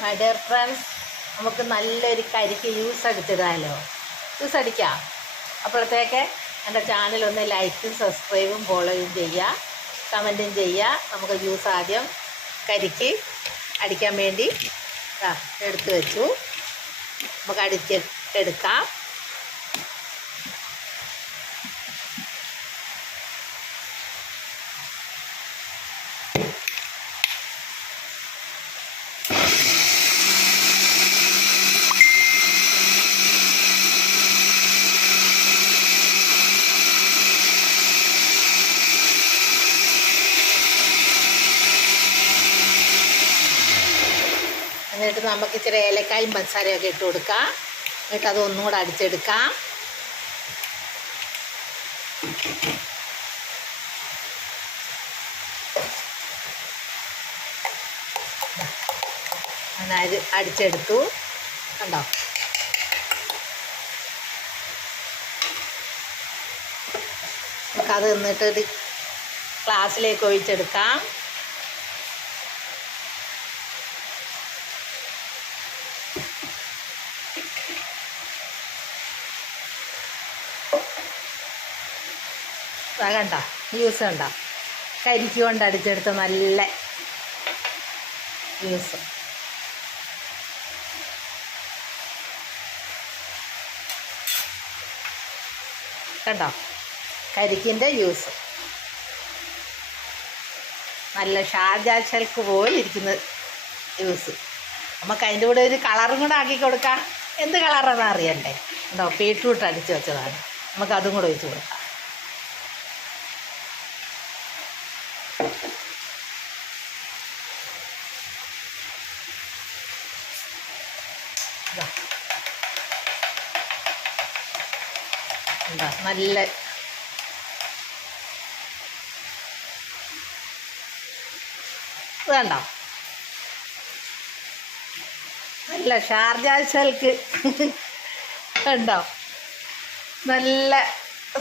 My dear friends, നമുക്ക് നല്ലൊരു കരിക്ക് ജ്യൂസ് അടിച്ചിടാമല്ലോ. ജ്യൂസ് അടിക്കാം. അപ്പോഴത്തേക്ക് എൻ്റെ ചാനലൊന്ന് ലൈക്കും സബ്സ്ക്രൈബും ഫോളോയും ചെയ്യുക, കമൻറ്റും ചെയ്യുക. നമുക്ക് ജ്യൂസ് ആദ്യം കരിക്ക് അടിക്കാൻ വേണ്ടി എടുത്തു വെച്ചു. നമുക്ക് അടിച്ചെടുക്കാം. എന്നിട്ട് നമുക്ക് ഇച്ചിരി ഏലക്കായും പഞ്ചസാരയൊക്കെ ഇട്ട് കൊടുക്കാം. എന്നിട്ട് അതൊന്നും കൂടെ അടിച്ചെടുക്കാം. അങ്ങനെ അടിച്ചെടുത്തു. കണ്ടോ? നമുക്കത് എന്നിട്ട് ഒരു ഗ്ലാസ്സിലേക്ക് ഒഴിച്ചെടുക്കാം. കണ്ട ജ്യൂസ് കണ്ട, കരിക്ക് കൊണ്ട് അടിച്ചെടുത്ത നല്ല ജ്യൂസ്. കണ്ടോ? കരിക്കിൻ്റെ ജ്യൂസ് നല്ല ഷാർജ ഷെൽക്ക് പോലെ ഇരിക്കുന്ന ജ്യൂസ്. നമുക്ക് അതിൻ്റെ കൂടെ ഒരു കളറും കൂടെ ആക്കി കൊടുക്കാം. എന്ത് കളറാണെന്ന് അറിയണ്ടേ? ഉണ്ടോ? ബീട്രൂട്ട് അടിച്ച് വെച്ചതാണ്. നമുക്കതും കൂടെ ഒഴിച്ച് കൊടുക്കാം. എന്താ നല്ല വേണ്ട, നല്ല ഷാർജ ഷെൽക്ക് ഉണ്ടോ? നല്ല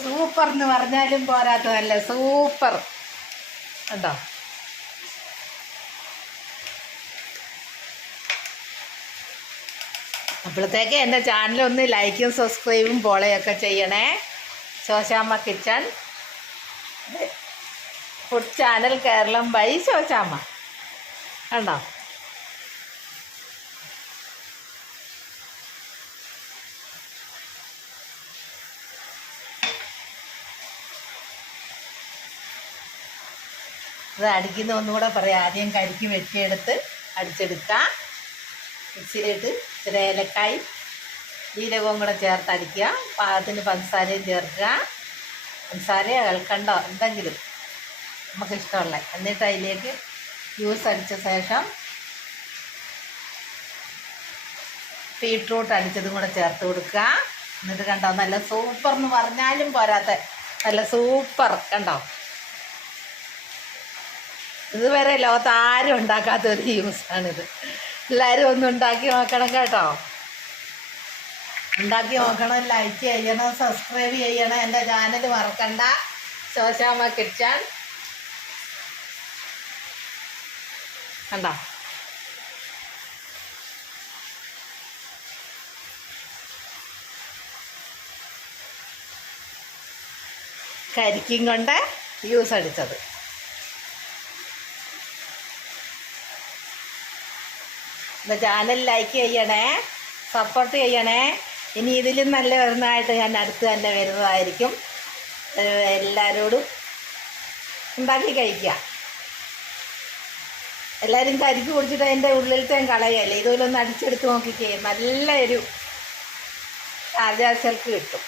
സൂപ്പർ എന്ന് പറഞ്ഞാലും പോരാത്ത നല്ല സൂപ്പർ ഉണ്ടോ? അപ്പോഴത്തേക്ക് എൻ്റെ ചാനലൊന്ന് ലൈക്കും സബ്സ്ക്രൈബും ഫോളോയൊക്കെ ചെയ്യണേ. Shoshamma kitchen food channel Keralam bye Shoshamma. കണ്ടോ? അത് അടിക്കുന്ന ഒന്നുകൂടെ പറയാം. ആദ്യം കരിക്ക് വെട്ടിയെടുത്ത് അടിച്ചെടുക്കാം. മിക്സിയിലിട്ട് ഇച്ചിരി ഏലക്കായും ജീരകവും കൂടെ ചേർത്ത് അടിക്കുക. പാകത്തിന് പഞ്ചസാരയും ചേർക്കുക. പഞ്ചസാര കൽക്കണ്ടോ എന്തെങ്കിലും നമുക്കിഷ്ടമുള്ള. എന്നിട്ട് അതിലേക്ക് ജ്യൂസ് അടിച്ച ശേഷം ബീട്രൂട്ട് അടിച്ചതും കൂടെ ചേർത്ത് കൊടുക്കുക. എന്നിട്ട് കണ്ടോ, നല്ല സൂപ്പർ എന്ന് പറഞ്ഞാലും പോരാത്ത നല്ല സൂപ്പർ. കണ്ടോ? ഇതുവരെ ലോകത്ത് ആരും ഉണ്ടാക്കാത്തൊരു ജ്യൂസാണിത്. എല്ലാവരും ഒന്ന് ഉണ്ടാക്കി നോക്കണം കേട്ടോ. ഉണ്ടാക്കി നോക്കണം, ലൈക്ക് ചെയ്യണം, സബ്സ്ക്രൈബ് ചെയ്യണം. എൻ്റെ ചാനൽ മറക്കണ്ട, ശോശാമ്മ കിച്ചൺ. കണ്ടോ? കരിക്കും കൊണ്ട് ജ്യൂസ് അടിച്ചത്. എൻ്റെ ചാനൽ ലൈക്ക് ചെയ്യണേ, സപ്പോർട്ട് ചെയ്യണേ. ഇനി ഇതിലും നല്ല വരുന്നതായിട്ട് ഞാൻ അടുത്ത് തന്നെ വരുന്നതായിരിക്കും. എല്ലാവരോടും ഉണ്ടാക്കി കഴിക്കുക. എല്ലാവരും കരിക്ക് കുടിച്ചിട്ട് അതിൻ്റെ ഉള്ളിലത്തെ കളയല്ലേ. ഇതുപോലെ ഒന്ന് അടിച്ചെടുത്ത് നോക്കിക്കേ, നല്ലൊരു ഷാർജ ഷെൽക്ക് കിട്ടും.